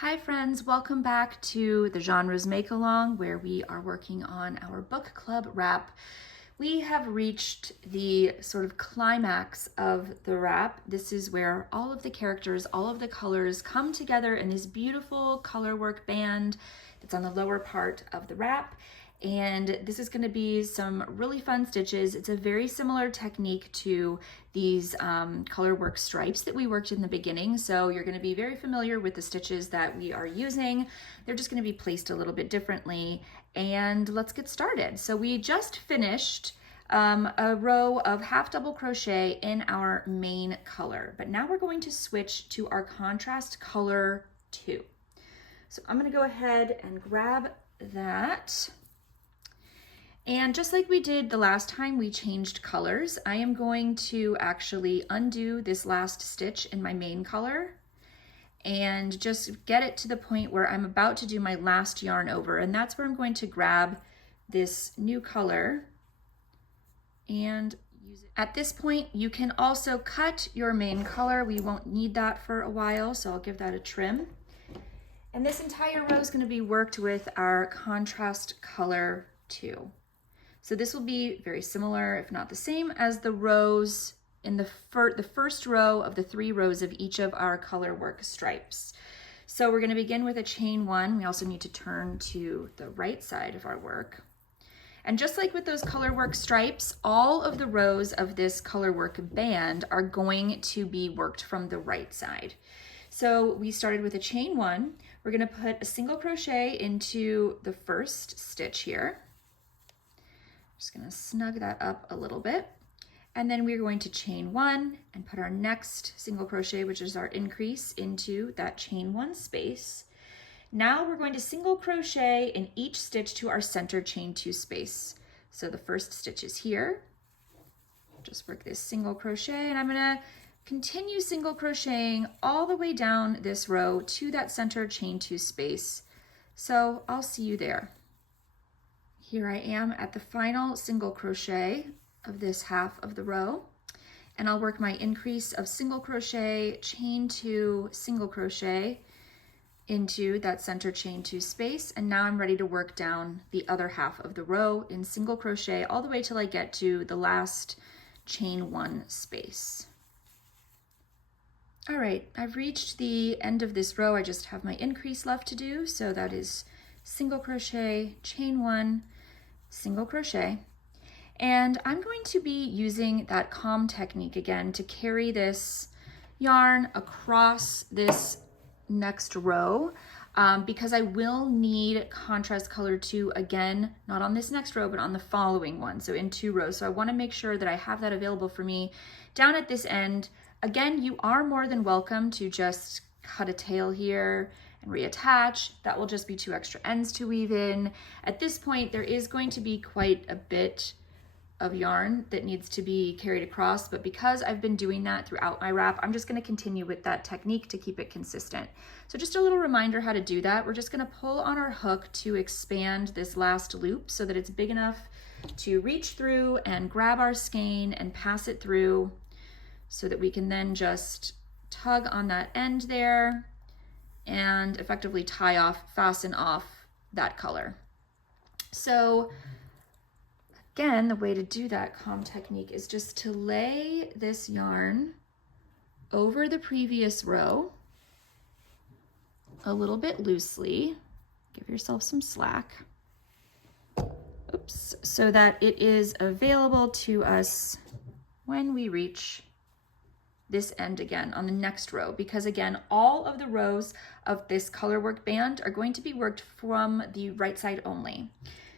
Hi friends, welcome back to the Genres Make Along, where we are working on our book club wrap. We have reached the sort of climax of the wrap. This is where all of the characters, all of the colors come together in this beautiful color work band that's on the lower part of the wrap. And this is going to be some really fun stitches. It's a very similar technique to these color work stripes that we worked in the beginning. So you're going to be very familiar with the stitches that we are using. They're just going to be placed a little bit differently. And let's get started. So we just finished a row of half double crochet in our main color, but now we're going to switch to our contrast color 2. So I'm going to go ahead and grab that. And just like we did the last time we changed colors, I am going to actually undo this last stitch in my main color and just get it to the point where I'm about to do my last yarn over. And that's where I'm going to grab this new color and use it. At this point, you can also cut your main color. We won't need that for a while, so I'll give that a trim. And this entire row is going to be worked with our contrast color 2. So this will be very similar, if not the same, as the rows in the first row of the 3 rows of each of our color work stripes. So we're going to begin with a chain 1. We also need to turn to the right side of our work. And just like with those color work stripes, all of the rows of this color work band are going to be worked from the right side. So we started with a chain 1. We're going to put a single crochet into the first stitch here. Just going to snug that up a little bit. And then we're going to chain 1 and put our next single crochet, which is our increase, into that chain 1 space. Now we're going to single crochet in each stitch to our center chain 2 space. So the first stitch is here. Just work this single crochet, and I'm going to continue single crocheting all the way down this row to that center chain 2 space. So I'll see you there. Here I am at the final single crochet of this half of the row, and I'll work my increase of single crochet, chain 2, single crochet into that center chain 2 space, and now I'm ready to work down the other half of the row in single crochet all the way till I get to the last chain 1 space. All right, I've reached the end of this row. I just have my increase left to do, so that is single crochet, chain 1, single crochet, and I'm going to be using that calm technique again to carry this yarn across this next row because I will need contrast color 2 again, not on this next row, but on the following one, so in 2 rows. So I want to make sure that I have that available for me down at this end. Again, you are more than welcome to just cut a tail here and reattach. That will just be 2 extra ends to weave in. At this point, there is going to be quite a bit of yarn that needs to be carried across, but because I've been doing that throughout my wrap, I'm just going to continue with that technique to keep it consistent. So just a little reminder how to do that. We're just going to pull on our hook to expand this last loop so that it's big enough to reach through and grab our skein and pass it through so that we can then just tug on that end there and effectively tie off, fasten off that color. So again, the way to do that calm technique is just to lay this yarn over the previous row a little bit loosely. Give yourself some slack. Oops, so that it is available to us when we reach this end again on the next row, because again, all of the rows of this color work band are going to be worked from the right side only.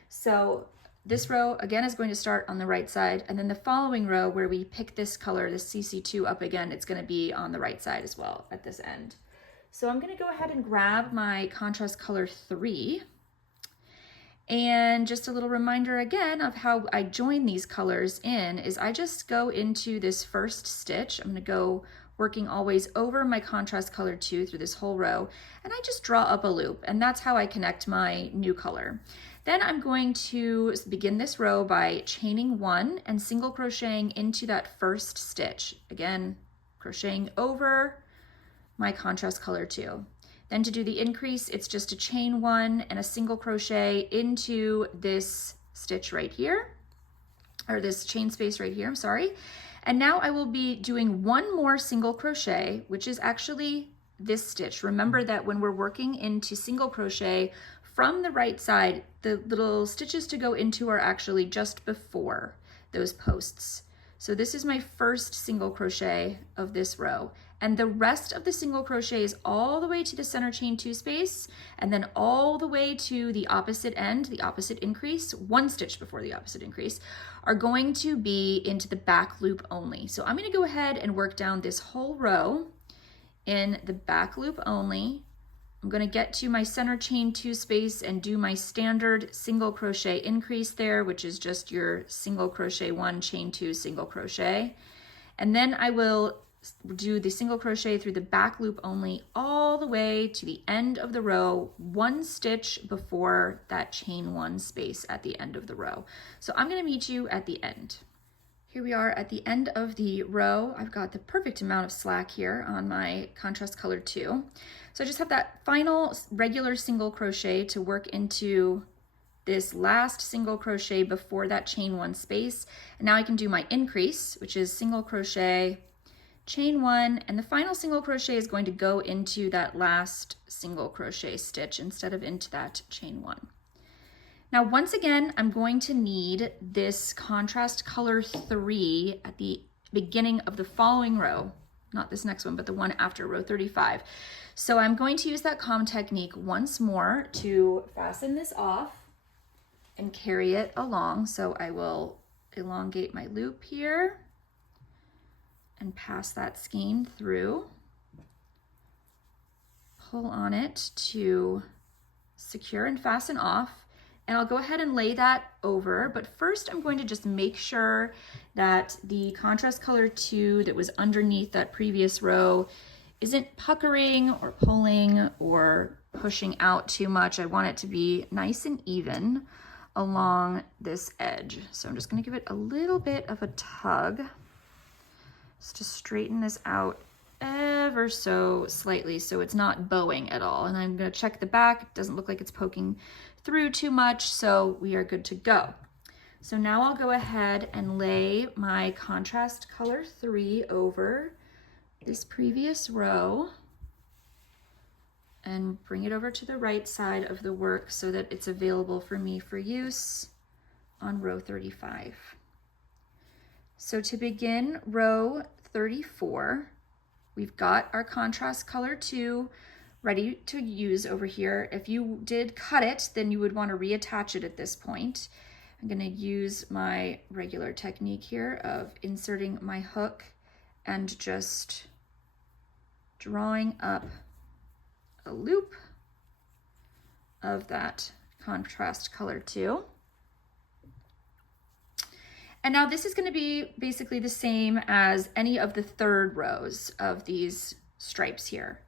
So this row again is going to start on the right side, and then the following row where we pick this color, this CC2 up again, it's going to be on the right side as well at this end. So I'm going to go ahead and grab my contrast color 3. And just a little reminder again of how I join these colors in is I just go into this first stitch. I'm going to go working always over my contrast color 2 through this whole row, and I just draw up a loop, and that's how I connect my new color. Then I'm going to begin this row by chaining 1 and single crocheting into that first stitch. Again, crocheting over my contrast color 2. Then to do the increase, it's just a chain 1 and a single crochet into this stitch right here, or this chain space right here, I'm sorry. And now I will be doing one more single crochet, which is actually this stitch. Remember that when we're working into single crochet from the right side, the little stitches to go into are actually just before those posts. So this is my first single crochet of this row. And the rest of the single crochets all the way to the center chain 2 space, and then all the way to the opposite end, the opposite increase, one stitch before the opposite increase, are going to be into the back loop only. So I'm going to go ahead and work down this whole row in the back loop only. I'm going to get to my center chain 2 space and do my standard single crochet increase there, which is just your single crochet 1, chain 2, single crochet. And then I will do the single crochet through the back loop only all the way to the end of the row, one stitch before that chain 1 space at the end of the row. So I'm going to meet you at the end. Here we are at the end of the row. I've got the perfect amount of slack here on my contrast color 2. So I just have that final regular single crochet to work into this last single crochet before that chain 1 space. And now I can do my increase, which is single crochet, chain 1, and the final single crochet is going to go into that last single crochet stitch instead of into that chain 1. Now, once again, I'm going to need this contrast color 3 at the beginning of the following row, not this next one, but the one after, row 35. So I'm going to use that COM technique once more to fasten this off and carry it along. So I will elongate my loop here and pass that skein through, pull on it to secure and fasten off, and I'll go ahead and lay that over. But first I'm going to just make sure that the contrast color 2 that was underneath that previous row isn't puckering or pulling or pushing out too much. I want it to be nice and even along this edge. So I'm just going to give it a little bit of a tug just to straighten this out ever so slightly so it's not bowing at all. And I'm going to check the back. It doesn't look like it's poking through too much, so we are good to go. So now I'll go ahead and lay my contrast color 3 over this previous row and bring it over to the right side of the work so that it's available for me for use on row 35. So to begin row 34, we've got our contrast color 2 ready to use over here. If you did cut it, then you would want to reattach it at this point. I'm going to use my regular technique here of inserting my hook and just drawing up a loop of that contrast color 2. And now this is going to be basically the same as any of the third rows of these stripes here.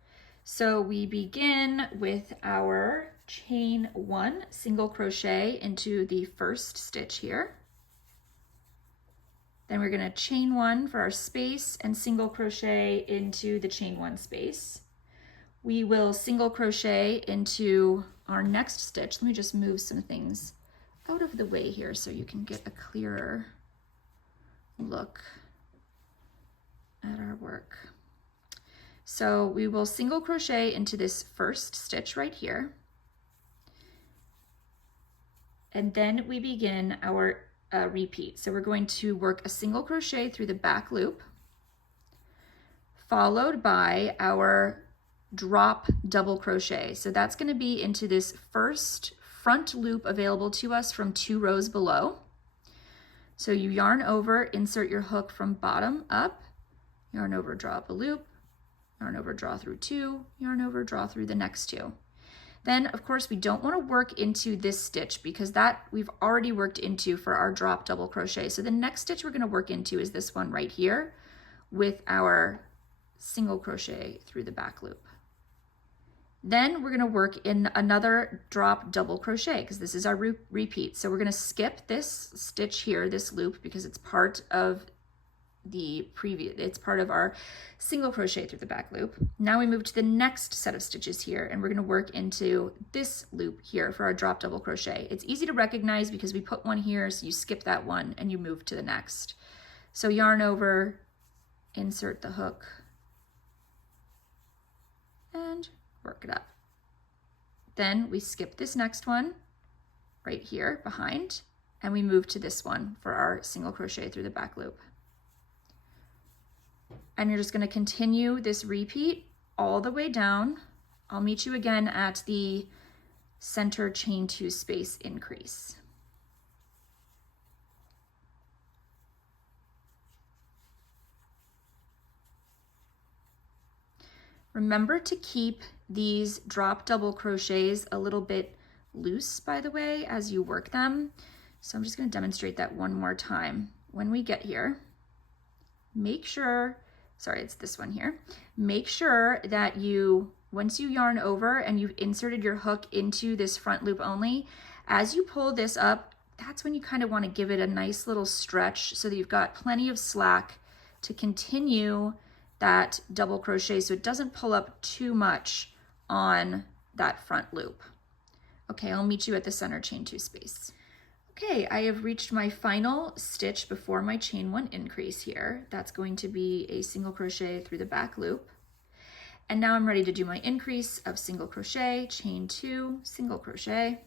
So we begin with our chain 1 single crochet into the first stitch here. Then we're going to chain 1 for our space and single crochet into the chain 1 space. We will single crochet into our next stitch. Let me just move some things out of the way here so you can get a clearer look at our work. So we will single crochet into this first stitch right here. And then we begin our repeat. So we're going to work a single crochet through the back loop, followed by our drop double crochet. So that's going to be into this first front loop available to us from 2 rows below. So you yarn over, insert your hook from bottom up, yarn over, draw up a loop, yarn over, draw through 2, yarn over, draw through the next 2. Then, of course, we don't want to work into this stitch because that we've already worked into for our drop double crochet. So the next stitch we're going to work into is this one right here with our single crochet through the back loop. Then we're going to work in another drop double crochet because this is our repeat. So we're going to skip this stitch here, this loop, because it's part of it's part of our single crochet through the back loop. Now we move to the next set of stitches here, and we're going to work into this loop here for our drop double crochet. It's easy to recognize because we put one here, so you skip that one and you move to the next. So yarn over, insert the hook, and work it up. Then we skip this next one right here behind, and we move to this one for our single crochet through the back loop. And you're just going to continue this repeat all the way down. I'll meet you again at the center chain 2 space increase. Remember to keep these drop double crochets a little bit loose, by the way, as you work them. So I'm just going to demonstrate that one more time. When we get here, make sure, sorry, it's this one here. Make sure that once you yarn over and you've inserted your hook into this front loop only, as you pull this up, that's when you kind of want to give it a nice little stretch so that you've got plenty of slack to continue that double crochet so it doesn't pull up too much on that front loop. Okay, I'll meet you at the center chain 2 space. Okay, I have reached my final stitch before my chain 1 increase here. That's going to be a single crochet through the back loop. And now I'm ready to do my increase of single crochet, chain 2, single crochet.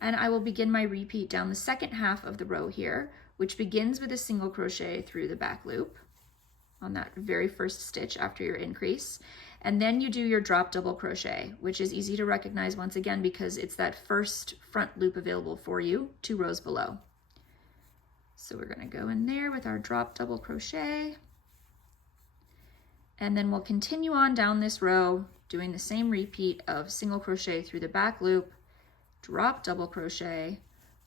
And I will begin my repeat down the second half of the row here, which begins with a single crochet through the back loop on that very first stitch after your increase. And then you do your drop double crochet, which is easy to recognize once again because it's that first front loop available for you 2 rows below. So we're going to go in there with our drop double crochet, and then we'll continue on down this row doing the same repeat of single crochet through the back loop, drop double crochet,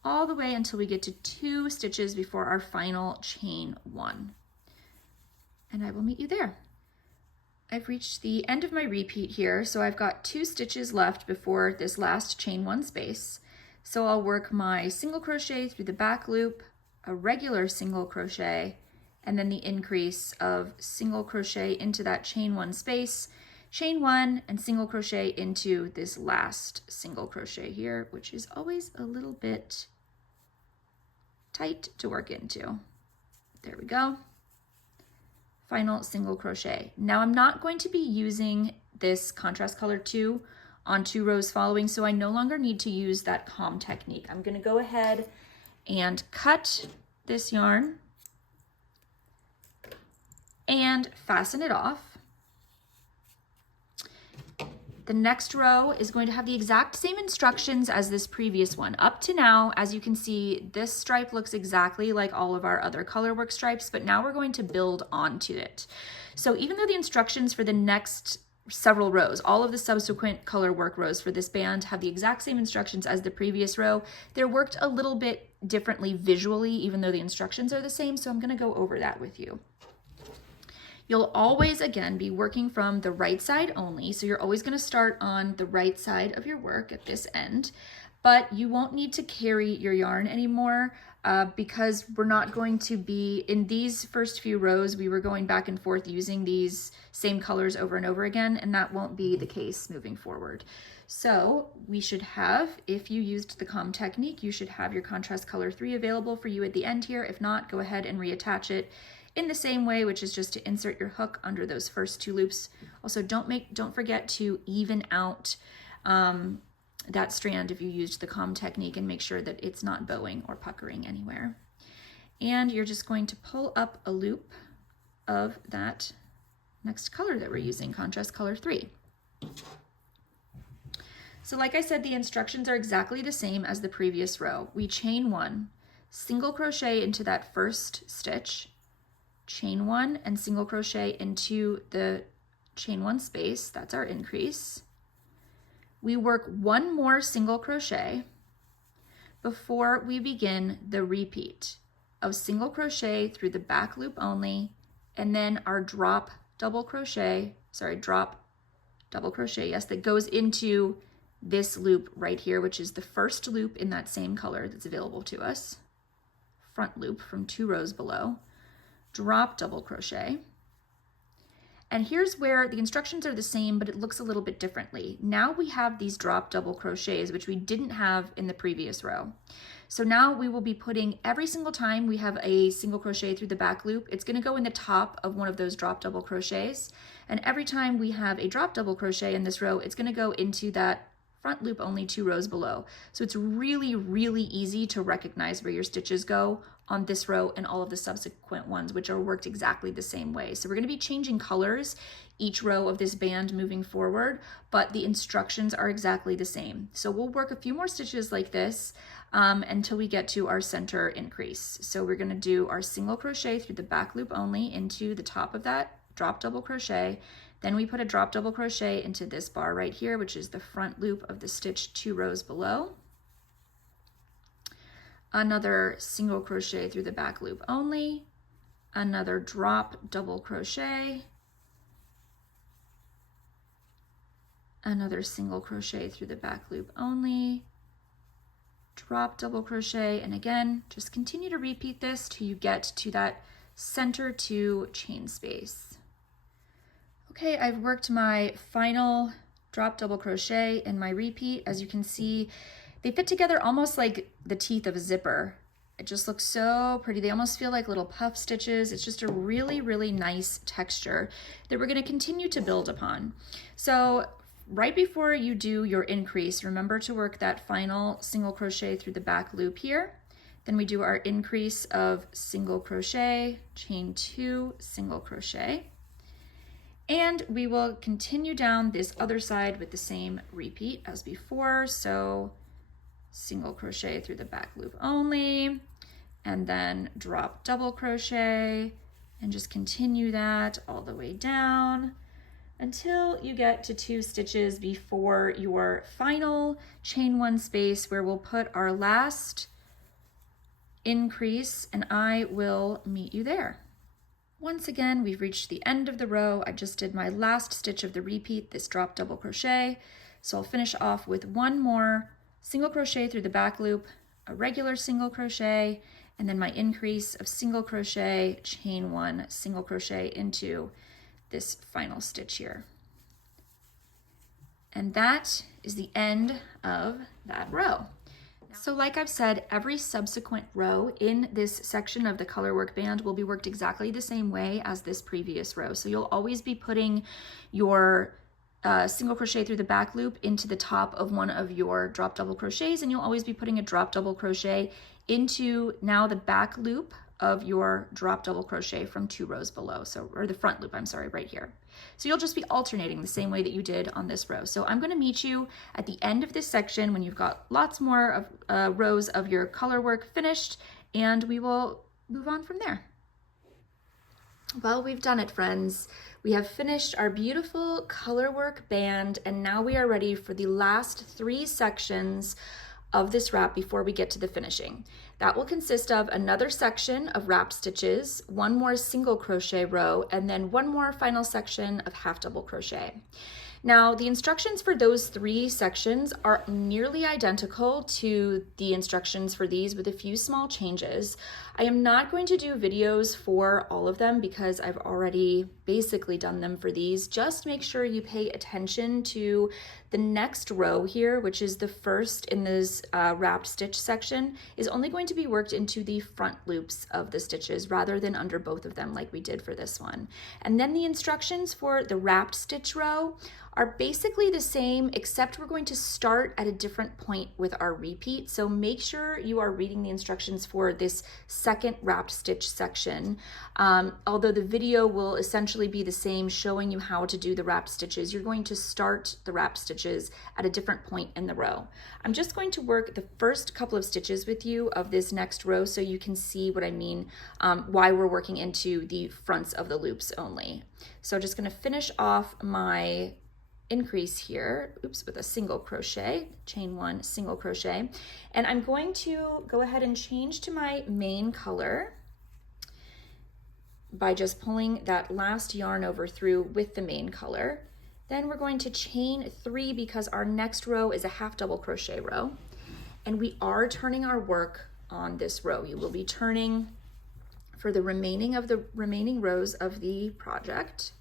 all the way until we get to 2 stitches before our final chain 1. And I will meet you there. I've reached the end of my repeat here, so I've got 2 stitches left before this last chain 1 space. So I'll work my single crochet through the back loop, a regular single crochet, and then the increase of single crochet into that chain 1 space, chain 1, and single crochet into this last single crochet here, which is always a little bit tight to work into. There we go. Final single crochet. Now I'm not going to be using this contrast color 2 on 2 rows following, so I no longer need to use that COM technique. I'm going to go ahead and cut this yarn and fasten it off. The next row is going to have the exact same instructions as this previous one. Up to now, as you can see, this stripe looks exactly like all of our other colorwork stripes, but now we're going to build onto it. So even though the instructions for the next several rows, all of the subsequent colorwork rows for this band have the exact same instructions as the previous row, they're worked a little bit differently visually, even though the instructions are the same, so I'm going to go over that with you. You'll always, again, be working from the right side only, so you're always going to start on the right side of your work at this end, but you won't need to carry your yarn anymore because we're not going to be, in these first few rows, we were going back and forth using these same colors over and over again, and that won't be the case moving forward. So we should have, if you used the COM technique, you should have your contrast color 3 available for you at the end here. If not, go ahead and reattach it in the same way, which is just to insert your hook under those first 2 loops. Also, don't forget to even out that strand if you used the COM technique, and make sure that it's not bowing or puckering anywhere. And you're just going to pull up a loop of that next color that we're using, contrast color 3. So like I said, the instructions are exactly the same as the previous row. We chain 1, single crochet into that first stitch, chain 1 and single crochet into the chain 1 space. That's our increase. We work 1 more single crochet before we begin the repeat of single crochet through the back loop only, and then our drop double crochet, yes, that goes into this loop right here, which is the first loop in that same color that's available to us, front loop from 2 rows below. drop double crochet. And here's where the instructions are the same, but it looks a little bit differently. Now we have these drop double crochets, which we didn't have in the previous row. So now we will be putting, every single time we have a single crochet through the back loop, it's going to go in the top of one of those drop double crochets. And every time we have a drop double crochet in this row, it's going to go into that front loop only 2 rows below. So it's really, really easy to recognize where your stitches go on this row and all of the subsequent ones, which are worked exactly the same way. So we're going to be changing colors each row of this band moving forward, but the instructions are exactly the same. So we'll work a few more stitches like this until we get to our center increase. So we're going to do our single crochet through the back loop only into the top of that drop double crochet. Then we put a drop double crochet into this bar right here, which is the front loop of the stitch 2 rows below. Another single crochet through the back loop only, another drop double crochet, another single crochet through the back loop only, drop double crochet, and again, just continue to repeat this till you get to that center 2 chain space. Okay, I've worked my final drop double crochet in my repeat. As you can see, they fit together almost like the teeth of a zipper. It just looks so pretty. They almost feel like little puff stitches. It's just a really, really nice texture that we're going to continue to build upon. So right before you do your increase, remember to work that final single crochet through the back loop here. Then we do our increase of single crochet, chain 2, single crochet. And we will continue down this other side with the same repeat as before. So single crochet through the back loop only, and then drop double crochet, and just continue that all the way down until you get to 2 stitches before your final chain 1 space where we'll put our last increase, and I will meet you there. Once again, we've reached the end of the row. I just did my last stitch of the repeat, this drop double crochet. So I'll finish off with 1 more single crochet through the back loop, a regular single crochet, and then my increase of single crochet, chain 1, single crochet into this final stitch here. And that is the end of that row. So like I've said, every subsequent row in this section of the color work band will be worked exactly the same way as this previous row. So you'll always be putting your single crochet through the back loop into the top of one of your drop double crochets, and you'll always be putting a drop double crochet into now the back loop of your drop double crochet from 2 rows below, so, or the front loop, I'm sorry, right here. So you'll just be alternating the same way that you did on this row. So I'm going to meet you at the end of this section when you've got lots more of rows of your color work finished, and we will move on from there. Well, we've done it, friends. We have finished our beautiful color work band, and now we are ready for the last 3 sections of this wrap before we get to the finishing. That will consist of another section of wrap stitches, 1 more single crochet row, and then 1 more final section of half double crochet. Now, the instructions for those 3 sections are nearly identical to the instructions for these with a few small changes. I am not going to do videos for all of them because I've already basically done them for these. Just make sure you pay attention to the next row here, which is the first in this wrapped stitch section, is only going to be worked into the front loops of the stitches rather than under both of them like we did for this one. And then the instructions for the wrapped stitch row are basically the same, except we're going to start at a different point with our repeat. So make sure you are reading the instructions for this second wrapped stitch section. Although the video will essentially be the same, showing you how to do the wrapped stitches, you're going to start the wrapped stitches at a different point in the row. I'm just going to work the first couple of stitches with you of this next row so you can see what I mean, why we're working into the fronts of the loops only. So just going to finish off my increase here, with a single crochet, chain 1, single crochet, and I'm going to go ahead and change to my main color by just pulling that last yarn over through with the main color. Then we're going to chain 3 because our next row is a half double crochet row, and we are turning our work on this row. You will be turning for the remaining rows of the project.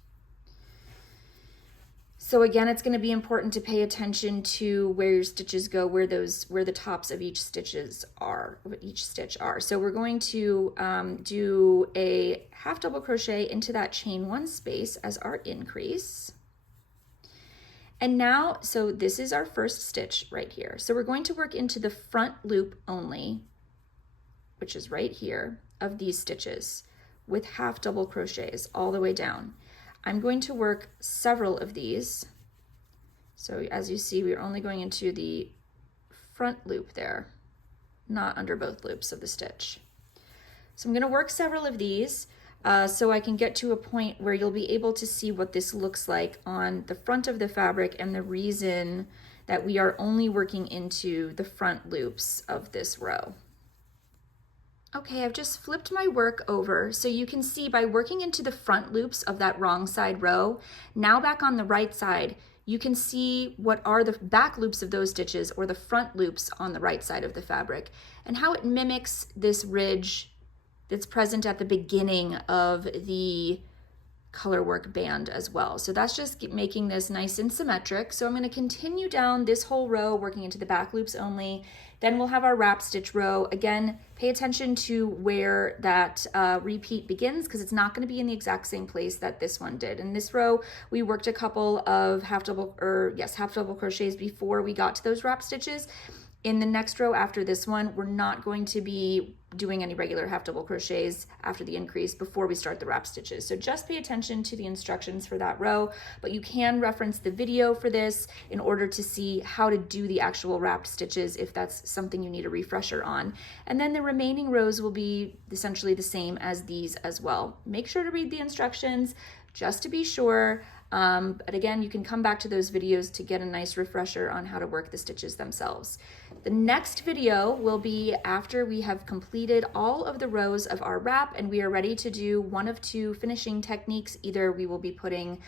So again, it's going to be important to pay attention to where your stitches go, where the tops of each stitch are. So we're going to do a half double crochet into that chain one space as our increase. And now, so this is our first stitch right here. So we're going to work into the front loop only, which is right here, of these stitches with half double crochets all the way down. I'm going to work several of these. So as you see, we're only going into the front loop there, not under both loops of the stitch. So I'm going to work several of these so I can get to a point where you'll be able to see what this looks like on the front of the fabric and the reason that we are only working into the front loops of this row. Okay, I've just flipped my work over so you can see by working into the front loops of that wrong side row, now back on the right side, you can see what are the back loops of those stitches or the front loops on the right side of the fabric and how it mimics this ridge that's present at the beginning of the colorwork band as well. So that's just making this nice and symmetric. So I'm going to continue down this whole row working into the back loops only. Then we'll have our wrap stitch row. Again, pay attention to where that repeat begins because it's not going to be in the exact same place that this one did. In this row, we worked a couple of half double crochets before we got to those wrap stitches. In the next row after this one, we're not going to be doing any regular half double crochets after the increase before we start the wrap stitches. So just pay attention to the instructions for that row, but you can reference the video for this in order to see how to do the actual wrapped stitches if that's something you need a refresher on. And then the remaining rows will be essentially the same as these as well. Make sure to read the instructions just to be sure. But again, you can come back to those videos to get a nice refresher on how to work the stitches themselves. The next video will be after we have completed all of the rows of our wrap and we are ready to do one of two finishing techniques. Either we will be putting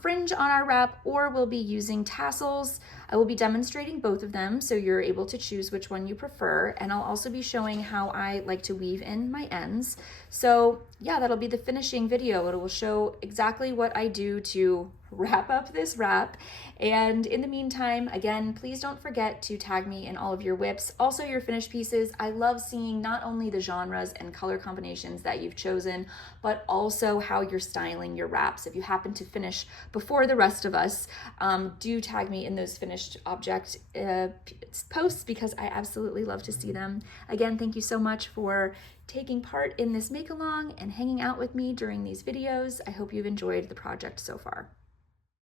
fringe on our wrap or we'll be using tassels. I will be demonstrating both of them so you're able to choose which one you prefer, and I'll also be showing how I like to weave in my ends. So yeah, that'll be the finishing video. It will show exactly what I do to wrap up this wrap. And in the meantime, again, please don't forget to tag me in all of your whips, also your finished pieces. I love seeing not only the genres and color combinations that you've chosen, but also how you're styling your wraps. If you happen to finish before the rest of us, do tag me in those finished object posts because I absolutely love to see them. Again, thank you so much for taking part in this make along and hanging out with me during these videos. I hope you've enjoyed the project so far.